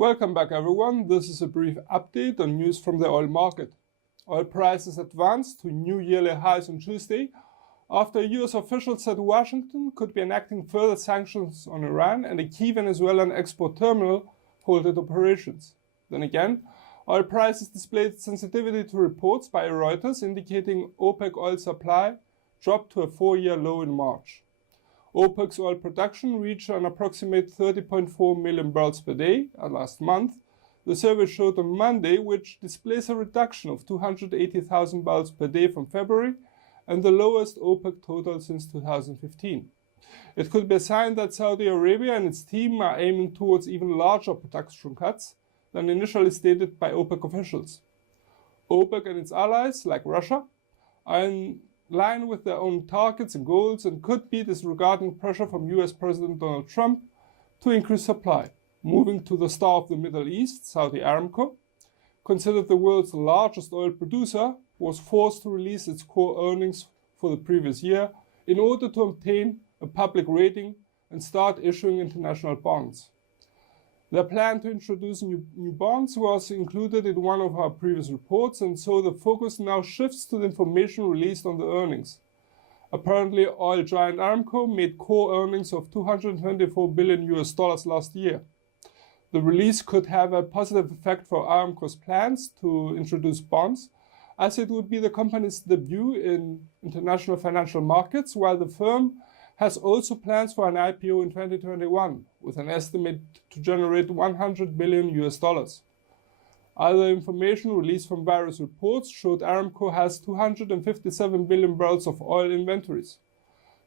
Welcome back everyone, this is a brief update on news from the oil market. Oil prices advanced to new yearly highs on Tuesday after US officials said Washington could be enacting further sanctions on Iran and a key Venezuelan export terminal halted operations. Then again, oil prices displayed sensitivity to reports by Reuters indicating OPEC oil supply dropped to a 4-year low in March. OPEC's oil production reached an approximate 30.4 million barrels per day last month, the survey showed on Monday, which displays a reduction of 280,000 barrels per day from February and the lowest OPEC total since 2015. It could be a sign that Saudi Arabia and its team are aiming towards even larger production cuts than initially stated by OPEC officials. OPEC and its allies, like Russia, are in line with their own targets and goals and could be disregarding pressure from US President Donald Trump to increase supply. Moving to the star of the Middle East, Saudi Aramco, considered the world's largest oil producer, was forced to release its core earnings for the previous year in order to obtain a public rating and start issuing international bonds. Their plan to introduce new bonds was included in one of our previous reports, and so the focus now shifts to the information released on the earnings. Apparently, oil giant Aramco made core earnings of $224 billion last year. The release could have a positive effect for Aramco's plans to introduce bonds, as it would be the company's debut in international financial markets, while the firm has also plans for an IPO in 2021, with an estimate to generate $100 billion. Other information released from various reports showed Aramco has 257 billion barrels of oil inventories.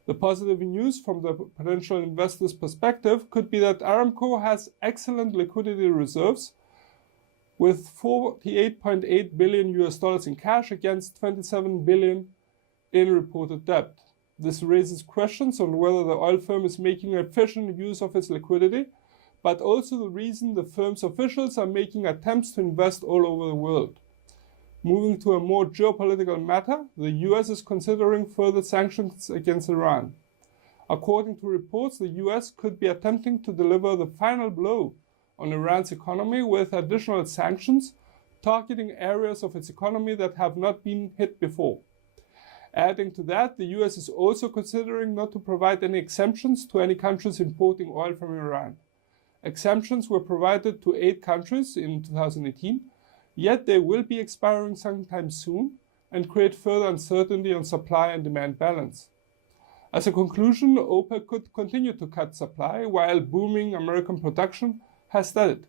The positive news from the potential investor's perspective could be that Aramco has excellent liquidity reserves, with $48.8 billion in cash against $27 billion in reported debt. This raises questions on whether the oil firm is making efficient use of its liquidity, but also the reason the firm's officials are making attempts to invest all over the world. Moving to a more geopolitical matter, the US is considering further sanctions against Iran. According to reports, the US could be attempting to deliver the final blow on Iran's economy with additional sanctions targeting areas of its economy that have not been hit before. Adding to that, the US is also considering not to provide any exemptions to any countries importing oil from Iran. Exemptions were provided to 8 countries in 2018, yet they will be expiring sometime soon and create further uncertainty on supply and demand balance. As a conclusion, OPEC could continue to cut supply while booming American production has steadied.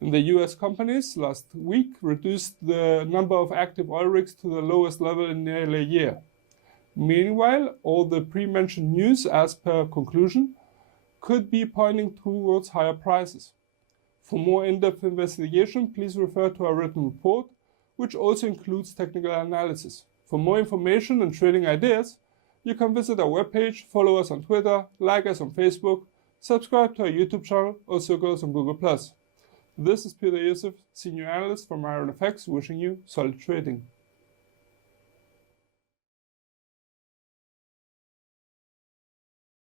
And the US companies last week reduced the number of active oil rigs to the lowest level in nearly a year. Meanwhile, all the pre-mentioned news, as per conclusion, could be pointing towards higher prices. For more in-depth investigation, please refer to our written report, which also includes technical analysis. For more information and trading ideas, you can visit our webpage, follow us on Twitter, like us on Facebook, subscribe to our YouTube channel, or circle us on Google+. This is Peter Yusuf, Senior Analyst from IronFX, wishing you solid trading.